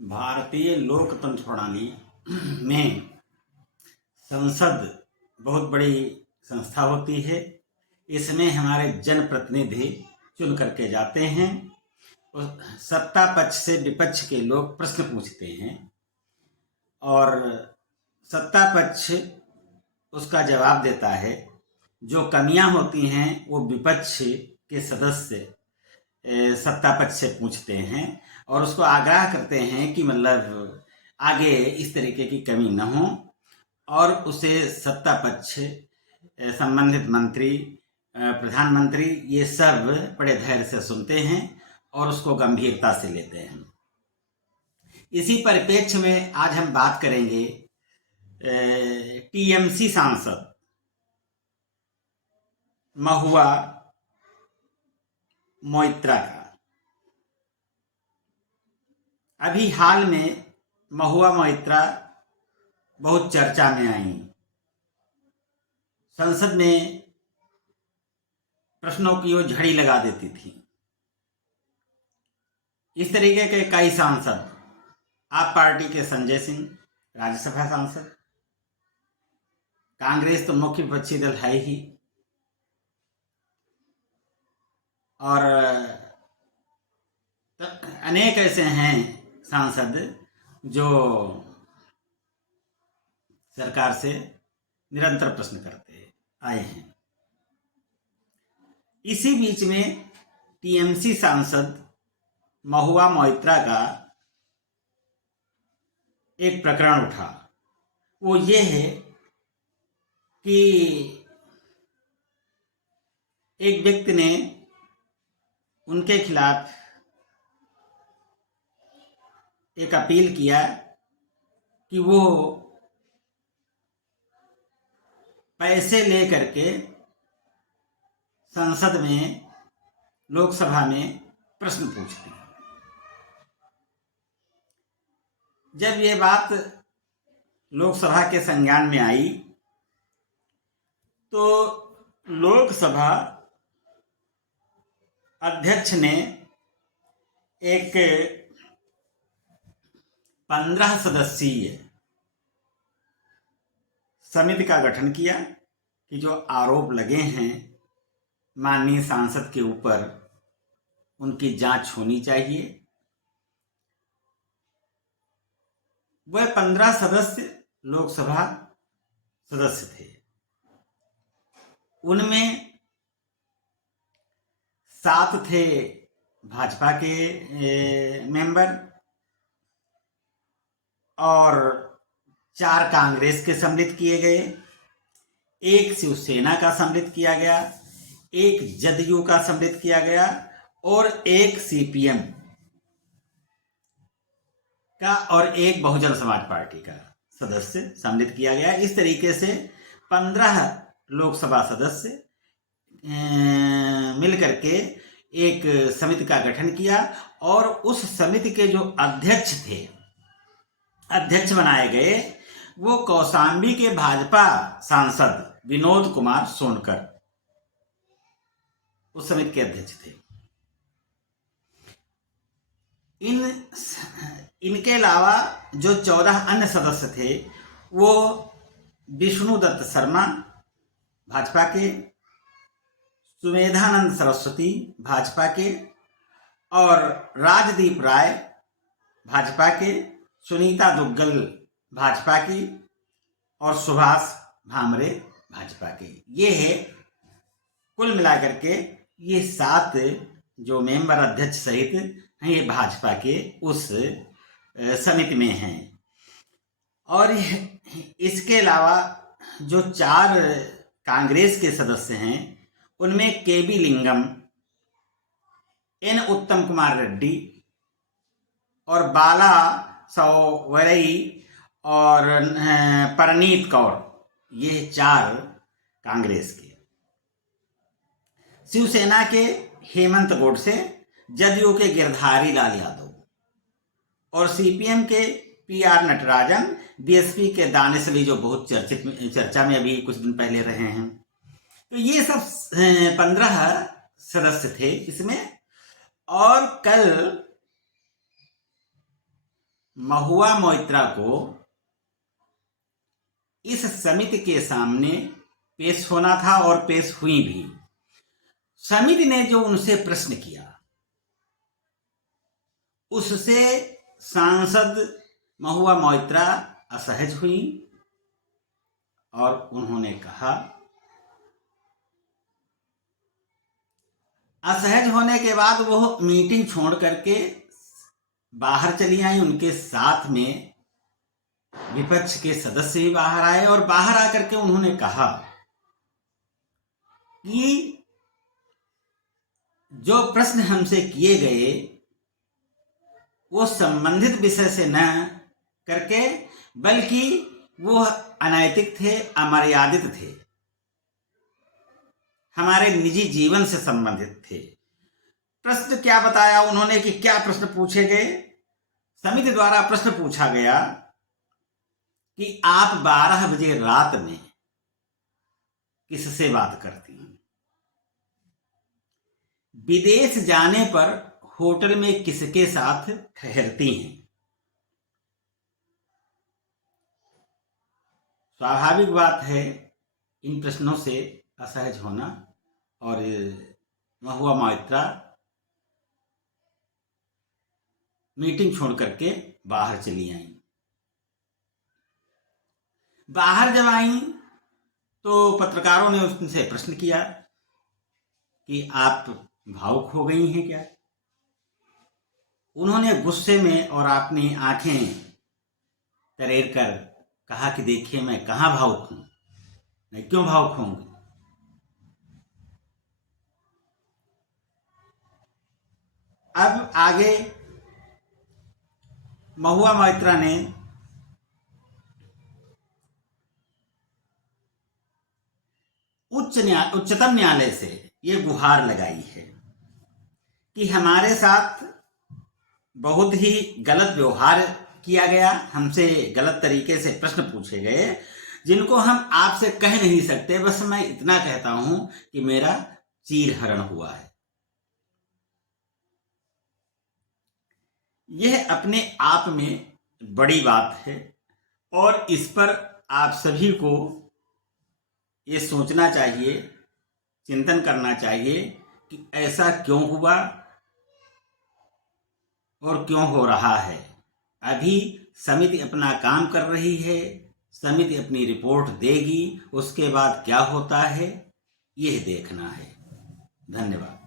भारतीय लोकतंत्र प्रणाली में संसद बहुत बड़ी संस्था होती है। इसमें हमारे जनप्रतिनिधि चुन करके जाते हैं। सत्ता पक्ष से विपक्ष के लोग प्रश्न पूछते हैं और सत्ता पक्ष उसका जवाब देता है। जो कमियां होती हैं वो विपक्ष के सदस्य सत्ता पक्ष से पूछते हैं और उसको आगाह करते हैं कि मतलब आगे इस तरीके की कमी न हो, और उसे सत्ता पक्ष, संबंधित मंत्री, प्रधानमंत्री, ये सब बड़े धैर्य से सुनते हैं और उसको गंभीरता से लेते हैं। इसी परिप्रेक्ष्य में आज हम बात करेंगे टीएमसी सांसद महुआ मोइत्रा का। अभी हाल में महुआ मोइत्रा बहुत चर्चा में आई। संसद में प्रश्नों की वो झड़ी लगा देती थी। इस तरीके के कई सांसद, आप पार्टी के संजय सिंह राज्यसभा सांसद, कांग्रेस तो मुख्य विपक्षी दल है ही, और अनेक ऐसे हैं सांसद जो सरकार से निरंतर प्रश्न करते आए हैं। इसी बीच में टीएमसी सांसद महुआ मोइत्रा का एक प्रकरण उठा। वो ये है कि एक व्यक्ति ने उनके खिलाफ एक अपील किया कि वो पैसे लेकर के संसद में, लोकसभा में प्रश्न पूछते हैं। जब ये बात लोकसभा के संज्ञान में आई तो लोकसभा अध्यक्ष ने एक 15 सदस्यीय समिति का गठन किया कि जो आरोप लगे हैं माननीय सांसद के ऊपर, उनकी जांच होनी चाहिए। वह 15 सदस्य लोकसभा सदस्य थे। उनमें 7 थे भाजपा के मेंबर और 4 कांग्रेस के सम्मिलित किए गए, 1 शिवसेना का सम्मिलित किया गया, 1 जदयू का सम्मिलित किया गया और 1 सीपीएम का और 1 बहुजन समाज पार्टी का सदस्य सम्मिलित किया गया। इस तरीके से 15 लोकसभा सदस्य मिलकर के एक समिति का गठन किया और उस समिति के जो अध्यक्ष थे, अध्यक्ष बनाए गए, वो कौशाम्बी के भाजपा सांसद विनोद कुमार सोनकर उस समिति के अध्यक्ष थे। इनके अलावा जो 14 अन्य सदस्य थे वो विष्णुदत्त शर्मा भाजपा के, सुमेधानंद सरस्वती भाजपा के और राजदीप राय भाजपा के, सुनीता दुग्गल भाजपा की और सुभाष भामरे भाजपा के। ये है कुल मिलाकर के ये 7 जो मेंबर अध्यक्ष सहित हैं, ये भाजपा के उस समिति में हैं। और इसके अलावा जो 4 कांग्रेस के सदस्य हैं उनमें केबी लिंगम, एन उत्तम कुमार रेड्डी और बाला सवरई और परनीत कौर, ये 4 कांग्रेस के। शिवसेना के हेमंत गोडसे, जदयू के गिरधारी लाल यादव और सीपीएम के पीआर नटराजन, बीएसपी के दानिश अली जो बहुत चर्चा में अभी कुछ दिन पहले रहे हैं। तो ये सब 15 सदस्य थे इसमें। और कल महुआ मोइत्रा को इस समिति के सामने पेश होना था और पेश हुई भी। समिति ने जो उनसे प्रश्न किया उससे सांसद महुआ मोइत्रा असहज हुई और उन्होंने कहा, असहज होने के बाद वो मीटिंग छोड़ करके बाहर चली आई। उनके साथ में विपक्ष के सदस्य भी बाहर आए और बाहर आकर के उन्होंने कहा कि जो प्रश्न हमसे किए गए वो संबंधित विषय से न करके बल्कि वो अनैतिक थे, अमर्यादित थे, हमारे निजी जीवन से संबंधित थे। प्रश्न क्या बताया उन्होंने कि क्या प्रश्न पूछे गए? समिति द्वारा प्रश्न पूछा गया कि आप 12 बजे रात में किससे बात करती हैं? विदेश जाने पर होटल में किसके साथ ठहरती हैं? स्वाभाविक बात है इन प्रश्नों से असहज होना और महुआ मोइत्रा मीटिंग छोड़ करके बाहर चली आई। बाहर जब आई तो पत्रकारों ने उनसे प्रश्न किया कि आप भावुक हो गई हैं क्या? उन्होंने गुस्से में और अपनी आंखें तरेर कर कहा कि देखिए मैं कहाँ भावुक हूं, मैं क्यों भावुक होंगी? अब आगे महुआ मोइत्रा ने उच्चतम न्यायालय से ये गुहार लगाई है कि हमारे साथ बहुत ही गलत व्यवहार किया गया, हमसे गलत तरीके से प्रश्न पूछे गए जिनको हम आपसे कह नहीं सकते। बस मैं इतना कहता हूं कि मेरा चीरहरण हुआ है। यह अपने आप में बड़ी बात है और इस पर आप सभी को ये सोचना चाहिए, चिंतन करना चाहिए कि ऐसा क्यों हुआ और क्यों हो रहा है। अभी समिति अपना काम कर रही है, समिति अपनी रिपोर्ट देगी, उसके बाद क्या होता है यह देखना है। धन्यवाद।